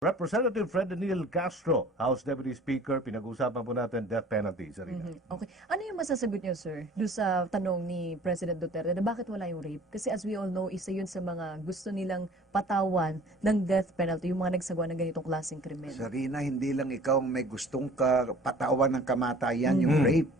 Representative Fred Daniel Castro, House Deputy Speaker, pinag-usapan po natin death penalty, Sarina. Okay. Ano yung masasagot niyo, sir, doon sa tanong ni President Duterte na bakit wala yung rape? Kasi as we all know, isa yun sa mga gusto nilang patawan ng death penalty, yung mga nagsagawa ng ganitong klaseng krimen. Sarina, hindi lang ikaw ang may gustong patawan ng kamatayan, yung rape,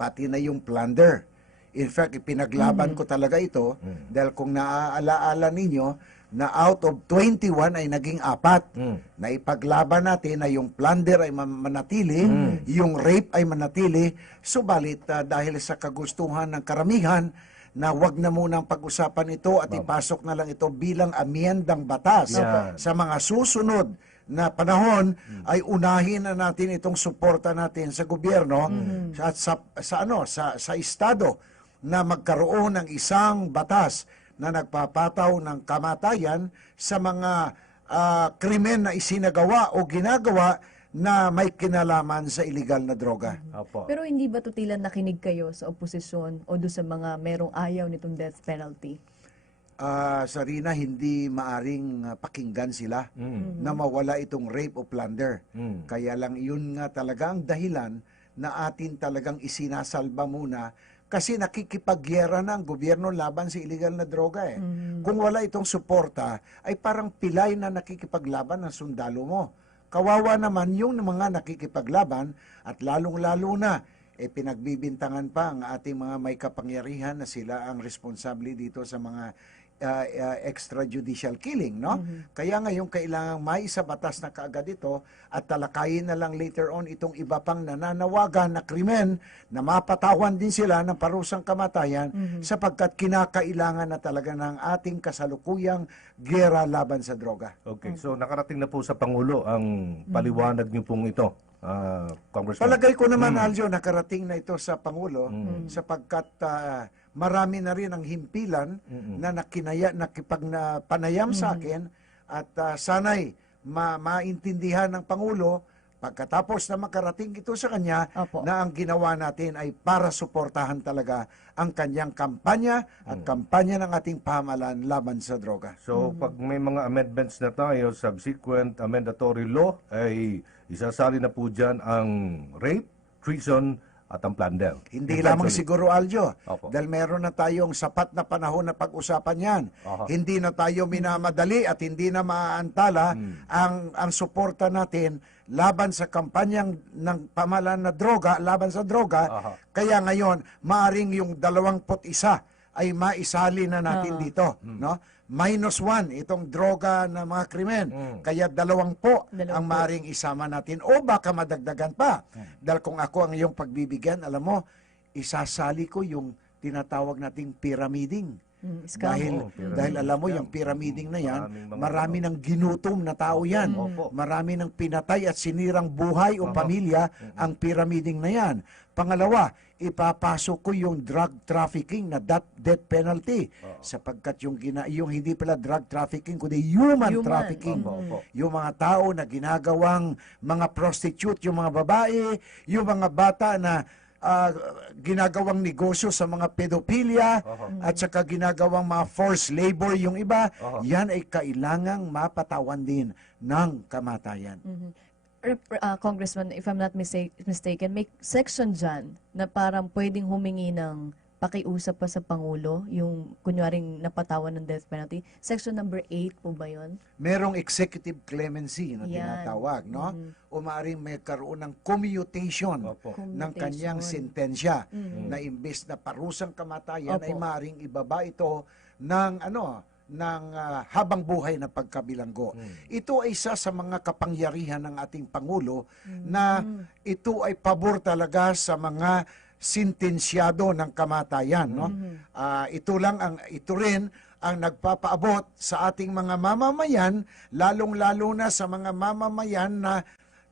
pati na yung plunder. In fact, ipinaglaban ko talaga ito dahil kung naaalaala ninyo, na out of 21 ay naging 4. Na ipaglaban natin na yung plunder ay manatili, yung rape ay manatili, subalit dahil sa kagustuhan ng karamihan, na wag na munang pag-usapan ito at ipasok na lang ito bilang amyendang batas sa mga susunod na panahon ay unahin na natin itong suporta natin sa gobyerno at sa estado na magkaroon ng isang batas na nagpapataw ng kamatayan sa mga krimen na isinagawa o ginagawa na may kinalaman sa illegal na droga. Opo. Pero hindi ba tutilan nakinig kayo sa oposisyon o doon sa mga merong ayaw nitong death penalty? Sarina, hindi maaring pakinggan sila na mawala itong rape o plunder. Kaya lang yun nga talaga ang dahilan na atin talagang isinasalba muna kasi nakikipagyera na ang gobyerno laban sa illegal na droga eh. Kung wala itong suporta, ay parang pilay na nakikipaglaban ng sundalo mo. Kawawa naman yung mga nakikipaglaban at lalong-lalo na pinagbibintangan pa ang ating mga may kapangyarihan na sila ang responsable dito sa mga extrajudicial killing, no? Kaya ngayon kailangang may isa batas na kaagad ito at talakayin na lang later on itong iba pang nananawagan na krimen na mapatawan din sila ng parusang kamatayan sapagkat kinakailangan na talaga ng ating kasalukuyang gera laban sa droga. Okay, so nakarating na po sa Pangulo ang paliwanag niyo pong ito, Congressman. Palagay ko naman, Aljo, nakarating na ito sa Pangulo sapagkat marami na rin ang himpilan na nakipagpanayam sa akin at sana'y maintindihan ng Pangulo pagkatapos na makarating ito sa kanya na ang ginawa natin ay para suportahan talaga ang kanyang kampanya at kampanya ng ating pamahalaan laban sa droga. So pag may mga amendments na tayo, subsequent amendatory law, ay isasali na po dyan ang rape, treason, at ang plunder. Hindi lamang siguro, Aljo, Opo. dahil meron na tayong sapat na panahon na pag-usapan yan. Hindi na tayo minamadali at hindi na maaantala ang suporta natin laban sa kampanyang ng pamahalaan na droga, laban sa droga. Kaya ngayon, maaring yung 21 ay maisali na natin dito. No? -1 itong droga na mga krimen. Kaya 20 ang maring isama natin o baka madagdagan pa. Dahil kung ako ang iyong pagbibigyan, alam mo, isasali ko yung tinatawag nating pyramiding. Dahil alam mo, yung pyramiding na yan, marami ng ginutom na tao yan. Marami ng pinatay at sinirang buhay o pamilya ang pyramiding na yan. Pangalawa, ipapasok ko yung drug trafficking na death penalty sapagkat yung hindi pala drug trafficking kundi human trafficking. Yung mga tao na ginagawang mga prostitute, yung mga babae, yung mga bata na ginagawang negosyo sa mga pedophilia at saka ginagawang mga forced labor yung iba, yan ay kailangang mapatawan din ng kamatayan. Congressman, if I'm not mistaken, may section dyan na parang pwedeng humingi ng pakiusap pa sa Pangulo, yung kunwaring napatawan ng death penalty. Section number 8 po ba yun? Merong executive clemency na tinatawag, no? O maaaring may karoon ng commutation ng kanyang sentensya na imbes na parusang kamatayan ay maaaring ibaba ito ng habang buhay na pagkabilanggo. Ito ay isa sa mga kapangyarihan ng ating Pangulo na ito ay pabor talaga sa mga sentensyado ng kamatayan, no? Ito rin ang nagpapaabot sa ating mga mamamayan, lalong-lalo na sa mga mamamayan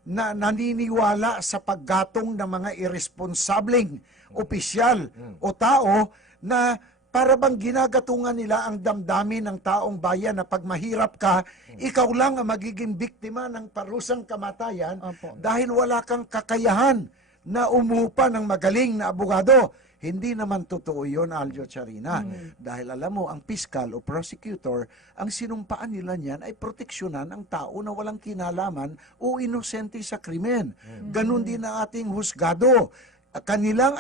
na naniniwala sa paggatong ng mga irresponsableng opisyal o tao na para bang ginagatungan nila ang damdamin ng taong bayan na pag mahirap ka, ikaw lang ang magiging biktima ng parusang kamatayan dahil wala kang kakayahan na umupa ng magaling na abogado. Hindi naman totoo yun, Aljo Charina. Dahil alam mo, ang piskal o prosecutor, ang sinumpaan nila niyan ay proteksyonan ang tao na walang kinalaman o inosente sa krimen. Ganon din ang ating husgado. Kanilang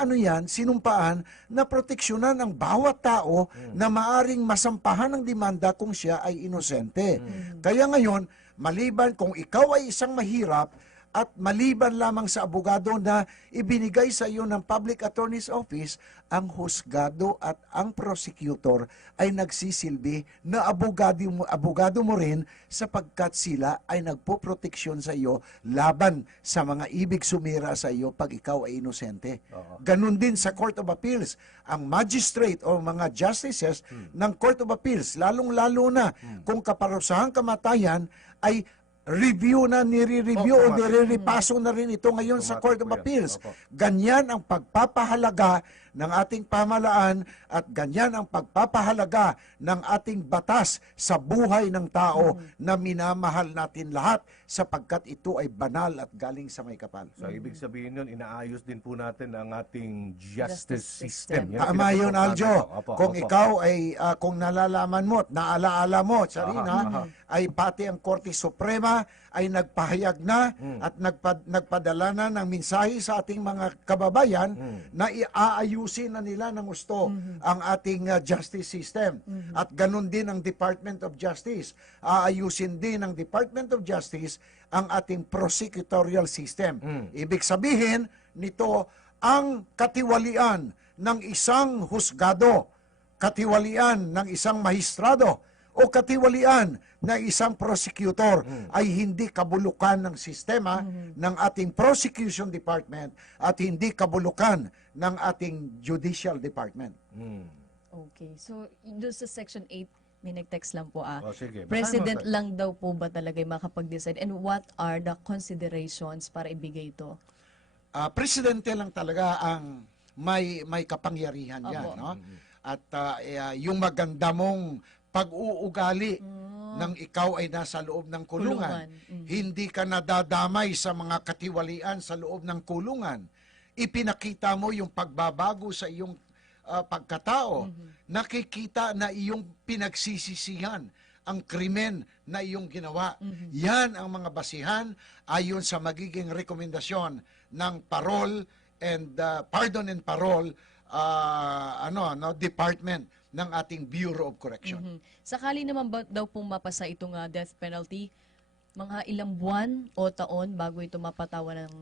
sinumpaan na proteksyonan ang bawat tao na maaring masampahan ng demanda kung siya ay inosente. Kaya ngayon, maliban kung ikaw ay isang mahirap at maliban lamang sa abogado na ibinigay sa iyo ng Public Attorney's Office, ang husgado at ang prosecutor ay nagsisilbi na abogado mo rin sapagkat sila ay nagpoproteksyon sa iyo laban sa mga ibig sumira sa iyo pag ikaw ay inosente. Ganun din sa Court of Appeals. Ang magistrate o mga justices ng Court of Appeals, lalong-lalo na kung kaparusahang kamatayan ay review na, nire-review o nire-repaso na rin ito ngayon sa Court of Appeals. Ganyan ang pagpapahalaga ng ating pamahalaan at ganyan ang pagpapahalaga ng ating batas sa buhay ng tao na minamahal natin lahat sapagkat ito ay banal at galing sa may kapal. So, ibig sabihin yun, inaayos din po natin ang ating justice system. system. Tama yun, Aljo. Kung Opo. ikaw ay, kung nalalaman mo at naalaala mo, Sarina, ay pati ang Korte Suprema ay nagpahayag na at nagpadala na ng mensahe sa ating mga kababayan na iaayusin na nila ng gusto ang ating justice system. At ganun din ang Department of Justice. Aayusin din ng Department of Justice ang ating prosecutorial system. Ibig sabihin nito, ang katiwalian ng isang husgado, katiwalian ng isang mahistrado, o katiwalian ng isang prosecutor ay hindi kabulukan ng sistema ng ating prosecution department at hindi kabulukan ng ating judicial department. Okay. So, doon sa Section 8, may nag-text lang po Sige. President Basahin mo, lang daw po ba talaga yung makapag-decide? And what are the considerations para ibigay ito? Presidente lang talaga ang may kapangyarihan yan. Opo. No? At yung maganda mong pag-uugali ng ikaw ay nasa loob ng kulungan. Hindi ka nadadamay sa mga katiwalian sa loob ng kulungan. Ipinakita mo yung pagbabago sa iyong pagkatao. Nakikita na iyong pinagsisisihan ang krimen na iyong ginawa. Yan ang mga basihan ayon sa magiging rekomendasyon ng parole and pardon and parole department ng ating Bureau of Correction. Sakali naman ba daw pong mapasa itong death penalty, mga ilang buwan o taon bago ito mapatawan ng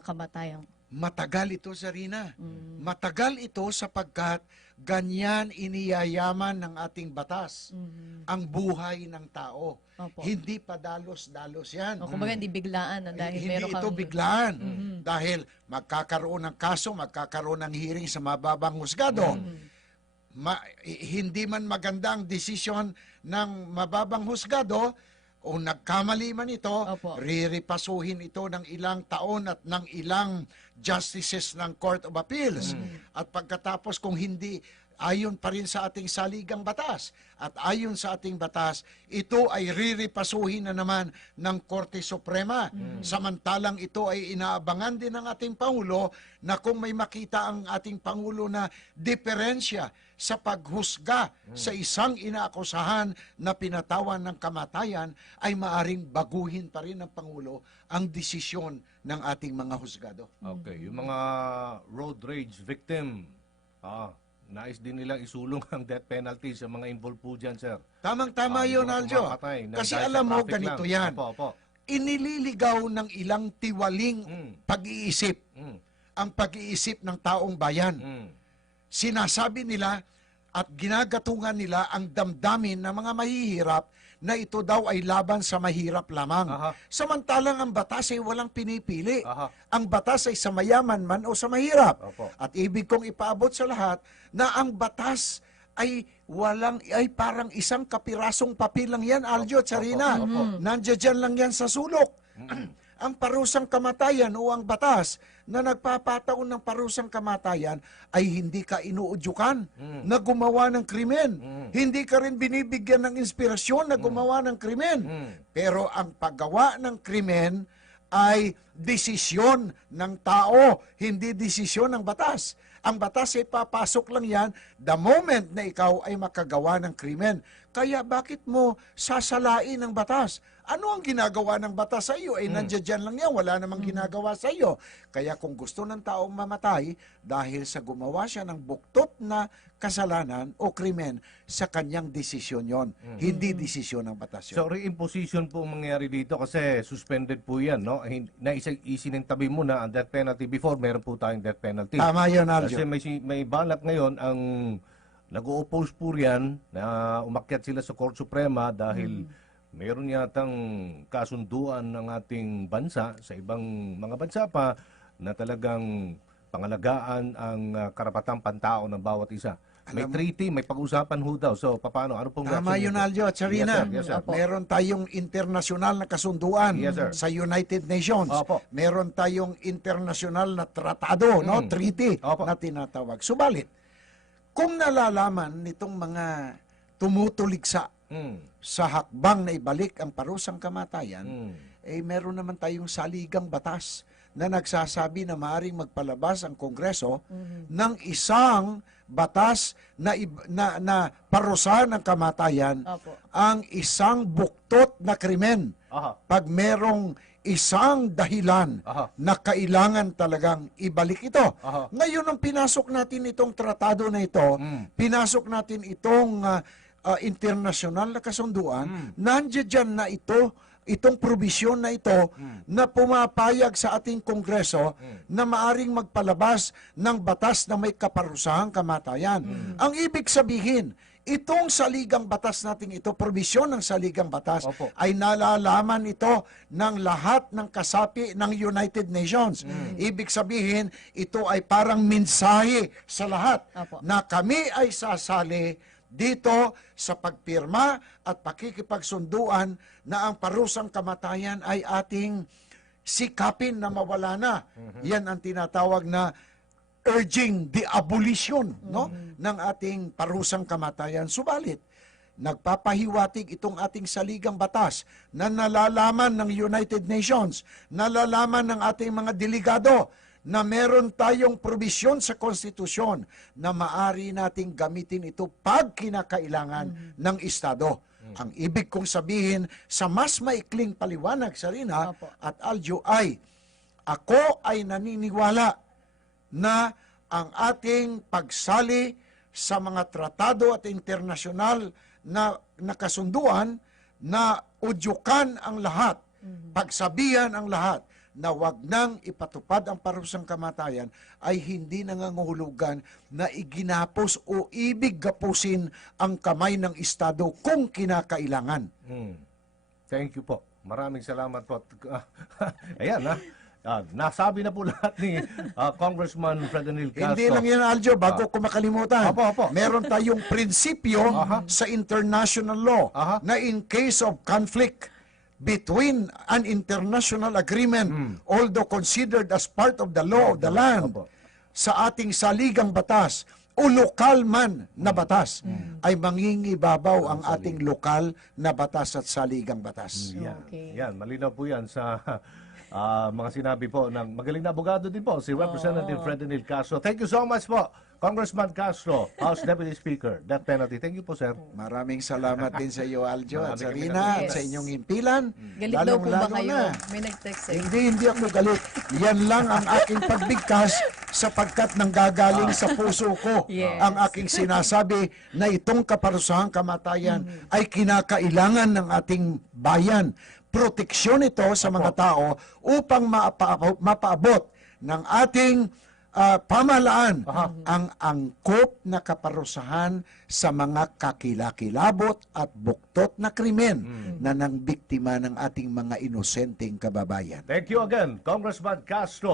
kamatayan? Matagal ito, Sarina. Matagal ito sapagkat ganyan iniyayaman ng ating batas ang buhay ng tao. Opo. Hindi pa dalos-dalos yan. O kumbaga hindi biglaan dahil Hindi meron ito kang... biglaan. Dahil magkakaroon ng kaso, magkakaroon ng hearing sa mababang husgado. Hindi man maganda ang desisyon ng mababang husgado o nagkamali man ito, Opo. riripasuhin ito ng ilang taon at ng ilang justices ng Court of Appeals. At pagkatapos kung hindi ayon pa rin sa ating saligang batas at ayon sa ating batas, ito ay riripasuhin na naman ng Korte Suprema. Samantalang ito ay inaabangan din ng ating Pangulo na kung may makita ang ating Pangulo na diferensya sa paghusga sa isang inaakusahan na pinatawan ng kamatayan, ay maaring baguhin pa rin ng Pangulo ang desisyon ng ating mga husgado. Okay. Yung mga road rage victim, nais din nilang isulong ang death penalty sa mga involved po dyan, sir. Tamang-tama Yung yun, mga Aljo. pumapatay na Kasi dahil sa alam mo, traffic ganito lang. yan. Opo. Inililigaw ng ilang tiwaling pag-iisip ang pag-iisip ng taong bayan. Sinasabi nila at ginagatungan nila ang damdamin ng mga mahihirap na ito daw ay laban sa mahirap lamang. Samantalang ang batas ay walang pinipili. Ang batas ay sa mayaman man o sa mahirap. Opo. At ibig kong ipaabot sa lahat na ang batas ay parang isang kapirasong papel lang yan, Aljo, Charina. Nandiyan dyan lang yan sa sulok. Ang parusang kamatayan o ang batas na nagpapataon ng parusang kamatayan ay hindi ka inuudyukan na gumawa ng krimen. Hindi ka rin binibigyan ng inspirasyon na gumawa ng krimen. Pero ang paggawa ng krimen ay desisyon ng tao, hindi desisyon ng batas. Ang batas ay papasok lang yan the moment na ikaw ay makagawa ng krimen. Kaya bakit mo sasalain ang batas? Ano ang ginagawa ng batas sa iyo? Nandiyan lang yan, wala namang ginagawa sa iyo. Kaya kung gusto ng taong mamatay dahil sa gumawa siya ng buktot na kasalanan o krimen, sa kanyang desisyon yon, hindi desisyon ng batas So, yun. reimposition po ang mangyayari dito kasi suspended po yan, no? Isinentabi mo na ang death penalty before, meron po tayong death penalty. Tama yun, Aljo. Kasi may balak ngayon ang nag-o-oppose po riyan na umakyat sila sa Court Suprema dahil meron yatang kasunduan ng ating bansa sa ibang mga bansa pa na talagang pangalagaan ang karapatang pantao ng bawat isa. May treaty, may pag-usapan ho daw. So, paano? Ano pong Tama reaction yun, niyo po? Aljo at Sarina. Yes, sir. Yes, sir. Meron tayong internasyonal na kasunduan Yes, sir. sa United Nations. Opo. Meron tayong internasyonal na tratado, no, treaty Opo. na tinatawag. Subalit, kung nalalaman nitong mga tumutuligsa sa hakbang na ibalik ang parusang kamatayan, meron naman tayong saligang batas na nagsasabi na maaaring magpalabas ang Kongreso ng isang batas na parusahan ng kamatayan Opo. ang isang buktot na krimen. Aha. Pag merong isang dahilan Aha. na kailangan talagang ibalik ito. Aha. Ngayon, nung pinasok natin itong tratado na ito, pinasok natin itong internasyonal na kasunduan, nandiyan dyan na itong probisyon na ito na pumapayag sa ating Kongreso na maaring magpalabas ng batas na may kaparusahang kamatayan. Ang ibig sabihin, itong saligang batas nating ito, probisyon ng saligang batas, Opo. ay nalalaman ito ng lahat ng kasapi ng United Nations. Ibig sabihin, ito ay parang mensahe sa lahat Opo. na kami ay sasali dito sa pagpirma at pakikipagsunduan na ang parusang kamatayan ay ating sikapin na mawala na. Yan ang tinatawag na urging the abolition, no, ng ating parusang kamatayan. Subalit, nagpapahiwatig itong ating saligang batas na nalalaman ng United Nations, nalalaman ng ating mga delegado na meron tayong probisyon sa konstitusyon na maari nating gamitin ito pag kinakailangan ng Estado. Ang ibig kong sabihin sa mas maikling paliwanag, Sarina Opo. at Aljo, ay ako ay naniniwala na ang ating pagsali sa mga tratado at internasyonal na kasunduan na udyukan ang lahat, pagsabihan ang lahat na wag nang ipatupad ang parusang kamatayan ay hindi nangangahulugan na iginapos o ibig gapusin ang kamay ng Estado kung kinakailangan. Thank you po. Maraming salamat po. Ayan, ha? Nasabi na po lahat ni Congressman Fredonil Castro. Hindi lang yan, Aljo, bago ko makalimutan. Opo. Meron tayong prinsipyo sa international law Aha. na in case of conflict between an international agreement, although considered as part of the law of the land, Opo. sa ating saligang batas o lokal man na batas, ay mangingibabaw ang ating lokal na batas at saligang batas. Yan. Okay. Yan, malinaw po yan sa mga sinabi po ng magaling na abogado din po, si Representative Fredonil Castro. Thank you so much po, Congressman Castro, House Deputy Speaker. Death penalty. Thank you po, sir. Maraming salamat din sa iyo, Aljo, at Marami kami Sarina, at Yes. sa inyong himpilan. Galit daw po ba Lalong-lalo kayo? na. May nag-text eh. Hindi ako galit. Yan lang ang aking pagbigkas sapagkat nanggagaling sa puso ko Yes. ang aking sinasabi na itong kaparusahang kamatayan ay kinakailangan ng ating bayan. Proteksyon ito sa mga tao upang mapaabot ng ating pamahalaan ang angkop na kaparusahan sa mga kakilakilabot at buktot na krimen na nang biktima ng ating mga inosenteng kababayan. Thank you again, Congressman Castro.